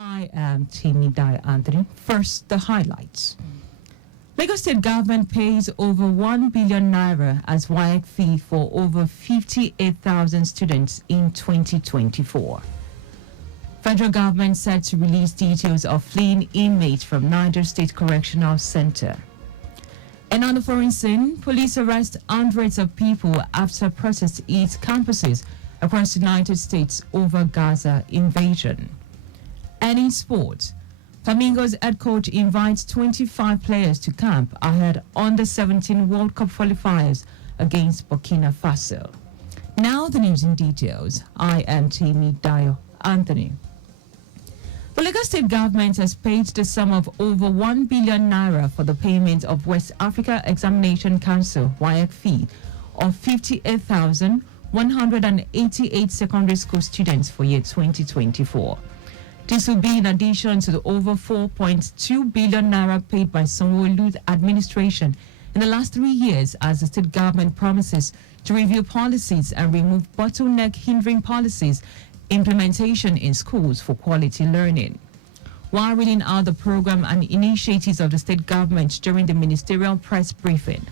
I am Dayo. First, the highlights. Lagos State government pays over 1 billion naira as WAEC fee for over 58,000 students in 2024. Federal government set to release details of fleeing inmates from Niger State Correctional Center. And on the foreign scene, police arrest hundreds of people after protests hit campuses across the United States over Gaza invasion. And in sports, Flamingo's head coach invites 25 players to camp ahead on the 17 World Cup qualifiers against Burkina Faso. Now the news in details. I am Dayo. The Lagos State government has paid the sum of over 1 billion naira for the payment of West Africa Examination Council WAEC fee of 58,188 secondary school students for year 2024. This will be in addition to the over 4.2 billion naira paid by Sanwo-Olu's administration in the last 3 years as the state government promises to review policies and remove bottleneck hindering policies implementation in schools for quality learning. While reading out the program and initiatives of the state government during the ministerial press briefing,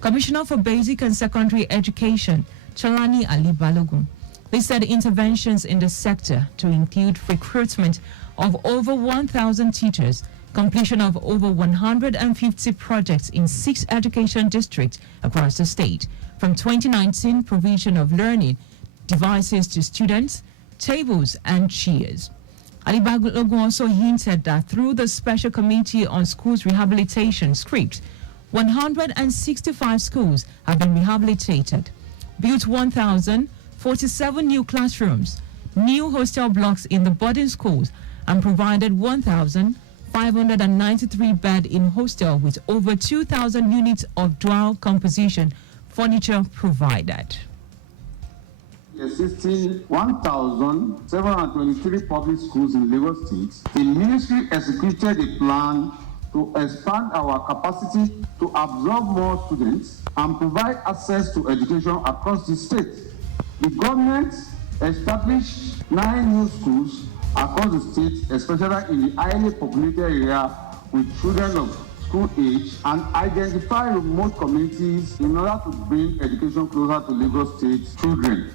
Commissioner for Basic and Secondary Education, Chalani Ali Balogun, they said interventions in the sector to include recruitment of over 1,000 teachers, completion of over 150 projects in 6 education districts across the state, from 2019 provision of learning devices to students, tables and chairs. Ali Balogun also hinted that through the Special Committee on Schools Rehabilitation script, 165 schools have been rehabilitated, built 1,047 new classrooms, new hostel blocks in the boarding schools, and provided 1,593 beds in hostel with over 2,000 units of dual composition furniture provided. Existing 1,723 public schools in Lagos State, the ministry executed a plan to expand our capacity to absorb more students and provide access to education across the state. The government established 9 new schools across the state, especially in the highly populated area with children of school age, and identify remote communities in order to bring education closer to Lagos State children.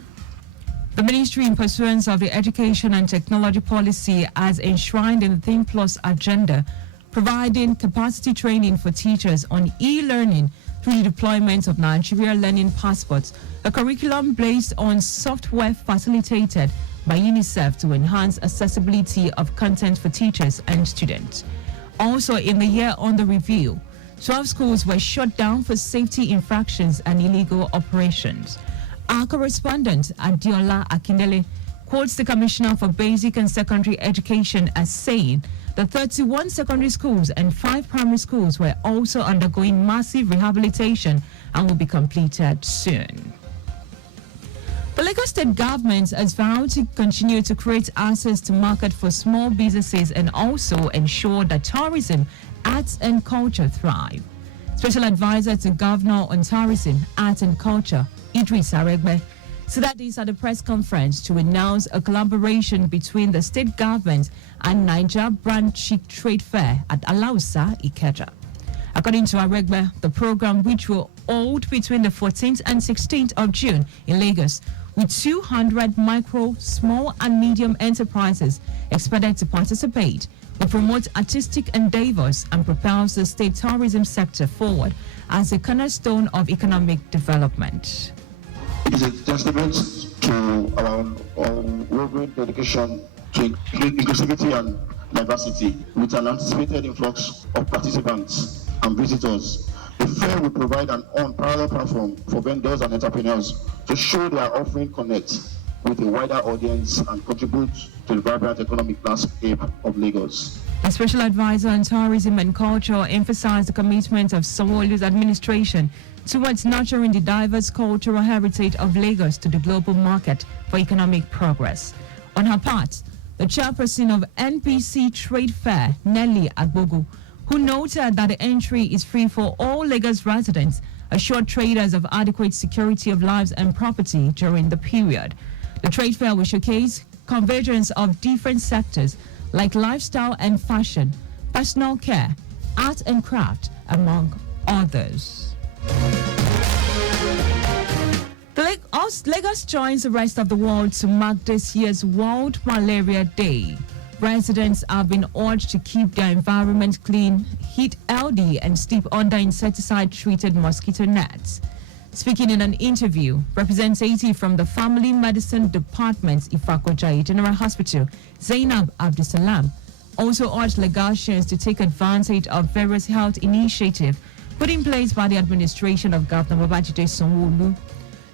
The ministry, in pursuance of the education and technology policy as enshrined in the Think Plus agenda, providing capacity training for teachers on e-learning through the deployment of Nigeria Learning Passports, a curriculum based on software facilitated by UNICEF to enhance accessibility of content for teachers and students. Also in the year under review, 12 schools were shut down for safety infractions and illegal operations. Our correspondent, Adiola Akindele, quotes the Commissioner for Basic and Secondary Education as saying that 31 secondary schools and 5 primary schools were also undergoing massive rehabilitation and will be completed soon. The Lagos State government has vowed to continue to create access to market for small businesses and also ensure that tourism, arts and culture thrive. Special Advisor to Governor on Tourism, Arts and Culture, Idris Aregbe, said that this at a press conference to announce a collaboration between the state government and Niger Branch Trade Fair at Alausa, Ikeja. According to Aregbe, the program, which will hold between the 14th and 16th of June in Lagos, with 200 micro, small and medium enterprises expected to participate, will promote artistic endeavors and propels the state tourism sector forward as a cornerstone of economic development. It is a testament to our unwavering dedication to inclusivity and diversity, with an anticipated influx of participants and visitors. The fair will provide an unparalleled platform for vendors and entrepreneurs to show their offering connect with a wider audience and contribute to the vibrant economic landscape of Lagos. The Special Advisor on Tourism and Culture emphasized the commitment of Sanwo-Olu's administration towards nurturing the diverse cultural heritage of Lagos to the global market for economic progress. On her part, the chairperson of NPC Trade Fair, Nelly Agbogu, who noted that the entry is free for all Lagos residents, assured traders of adequate security of lives and property during the period. The trade fair will showcase convergence of different sectors like lifestyle and fashion, personal care, art and craft, among others. Lagos joins the rest of the world to mark this year's World Malaria Day. Residents have been urged to keep their environment clean, heat healthy, and sleep under insecticide-treated mosquito nets. Speaking in an interview, representative from the Family Medicine Department, Ifako General Hospital, Zainab Abdusalam, also urged Lagosians to take advantage of various health initiatives put in place by the administration of Governor Babajide Sanwo-Olu.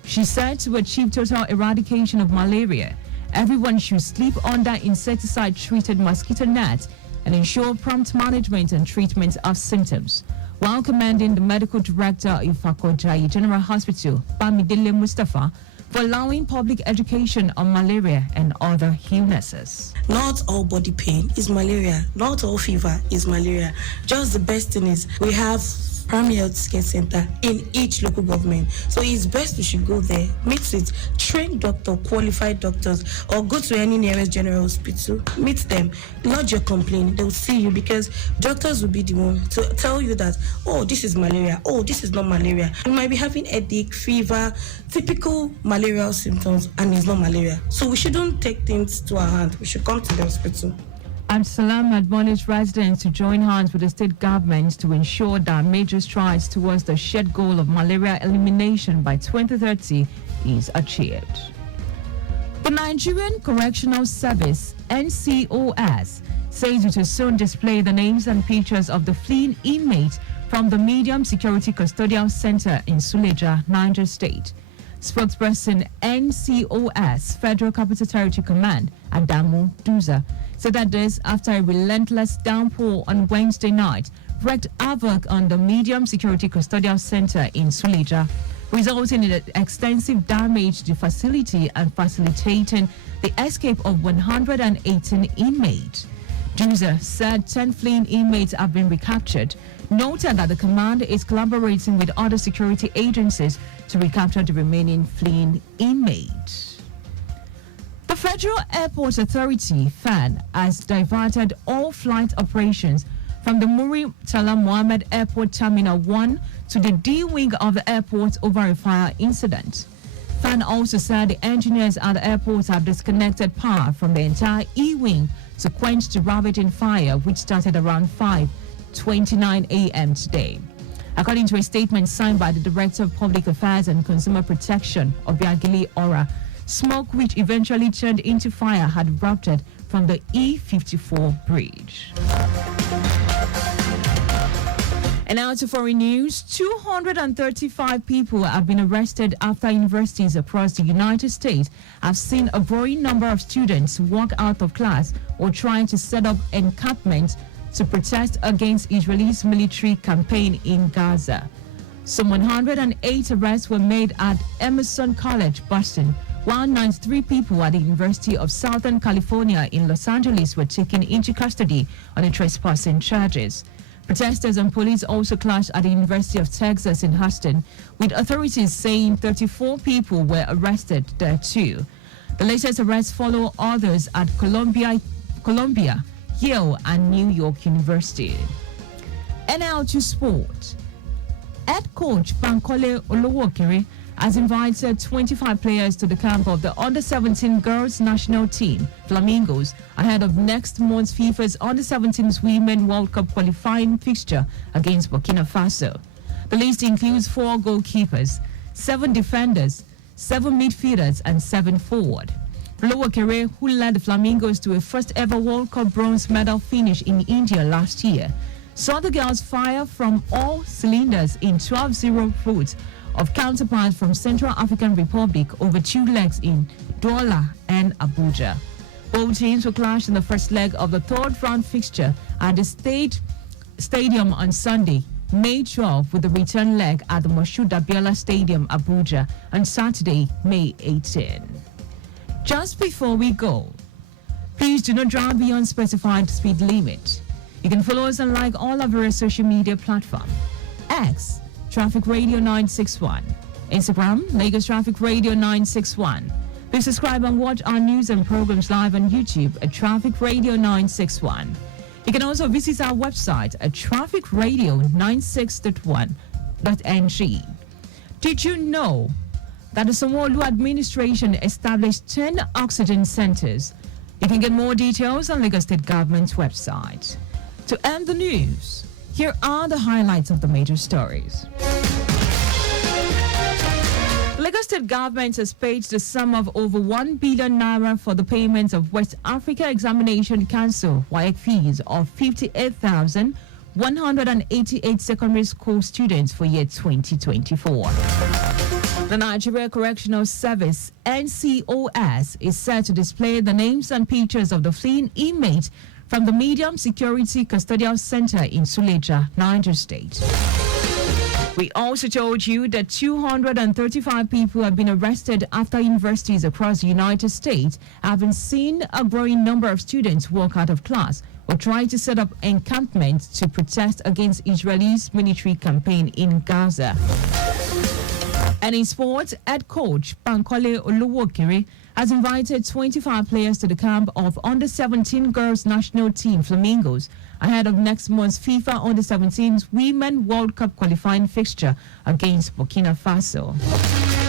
She said to achieve total eradication of malaria, everyone should sleep under insecticide-treated mosquito nets and ensure prompt management and treatment of symptoms, while commending the medical director of Ifako General Hospital, Bamidele Mustafa, for allowing public education on malaria and other illnesses. Not all body pain is malaria. Not all fever is malaria. Just the best thing is we have primary health care center in each local government. So it's best we should go there, meet with trained doctor, qualified doctors, or go to any nearest general hospital, meet them, lodge your complaint. They'll see you because doctors will be the one to tell you that, oh, this is malaria, oh, this is not malaria. You might be having headache, fever, typical malarial symptoms, and it's not malaria. So we shouldn't take things to our hand. We should come to the hospital. Salam admonished residents to join hands with the state government to ensure that major strides towards the shared goal of malaria elimination by 2030 is achieved. The Nigerian Correctional Service, NCOS, says it will soon display the names and pictures of the fleeing inmates from the Medium Security Custodial Center in Suleja, Niger State. Spokesperson NCOS Federal Capital Territory Command, Adamu Duza, said that this after a relentless downpour on Wednesday night wreaked havoc on the Medium Security Custodial Center in Suleja, resulting in extensive damage to the facility and facilitating the escape of 118 inmates. Duza said 10 fleeing inmates have been recaptured, noted that the command is collaborating with other security agencies to recapture the remaining fleeing inmates. The Federal Airport Authority, FAN, has diverted all flight operations from the Murtala Mohammed Airport Terminal 1 to the D wing of the airport over a fire incident. FAN also said the engineers at the airport have disconnected power from the entire E wing to quench the ravaging fire, which started around 5:29 a.m. today. According to a statement signed by the Director of Public Affairs and Consumer Protection, Obiagili Ora, smoke which eventually turned into fire had erupted from the E54 bridge. And now to foreign news. 235 people have been arrested after universities across the United States have seen a growing number of students walk out of class or trying to set up encampments to protest against Israel's military campaign in Gaza. Some 108 arrests were made at Emerson College, Boston, while 93 people at the University of Southern California in Los Angeles were taken into custody on trespassing charges. Protesters and police also clashed at the University of Texas in Houston, with authorities saying 34 people were arrested there too. The latest arrests follow others at Columbia, Yale, and New York University. And now to sport. Head coach Bankole Olowokere has invited 25 players to the camp of the Under-17 girls national team, Flamingos, ahead of next month's FIFA's Under-17 Women World Cup qualifying fixture against Burkina Faso. The list includes 4 goalkeepers, 7 defenders, 7 midfielders, and 7 forward. Olowokere, who led the Flamingos to a first-ever World Cup bronze medal finish in India last year, saw the girls fire from all cylinders in 12-0 votes of counterparts from Central African Republic over 2 legs in Douala and Abuja. Both teams will clash in the first leg of the third-round fixture at the State Stadium on Sunday, May 12, with the return leg at the Moshood Abiola Stadium, Abuja, on Saturday, May 18. Just before we go, please do not drive beyond specified speed limit. You can follow us and like all of our social media platforms. X, Traffic Radio 961. Instagram, Lagos Traffic Radio 961. Please subscribe and watch our news and programs live on YouTube at Traffic Radio 961. You can also visit our website at trafficradio96.1.ng. Did you know that the Sanwo-Olu administration established 10 oxygen centers? You can get more details on Lagos State Government's website. To end the news, here are the highlights of the major stories. Lagos State Government has paid the sum of over 1 billion naira for the payments of West Africa Examination Council WAEC fees of 58,188 secondary school students for year 2024. The Nigeria Correctional Service, NCOS, is set to display the names and pictures of the fleeing inmates from the Medium Security Custodial Center in Suleja, Niger State. We also told you that 235 people have been arrested after universities across the United States have seen a growing number of students walk out of class or try to set up encampments to protest against Israel's military campaign in Gaza. And in sports, head coach Bankole Oluwokere has invited 25 players to the camp of Under-17 girls national team Flamingos ahead of next month's FIFA Under-17 Women World Cup qualifying fixture against Burkina Faso.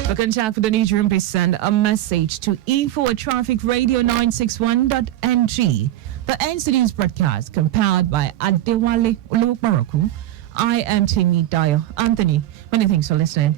For contact with the newsroom, please send a message to info@trafficradio961.ng. The ends the news broadcast compiled by Adewale Oluwaroku. I am Dayo. Anthony, many thanks for listening.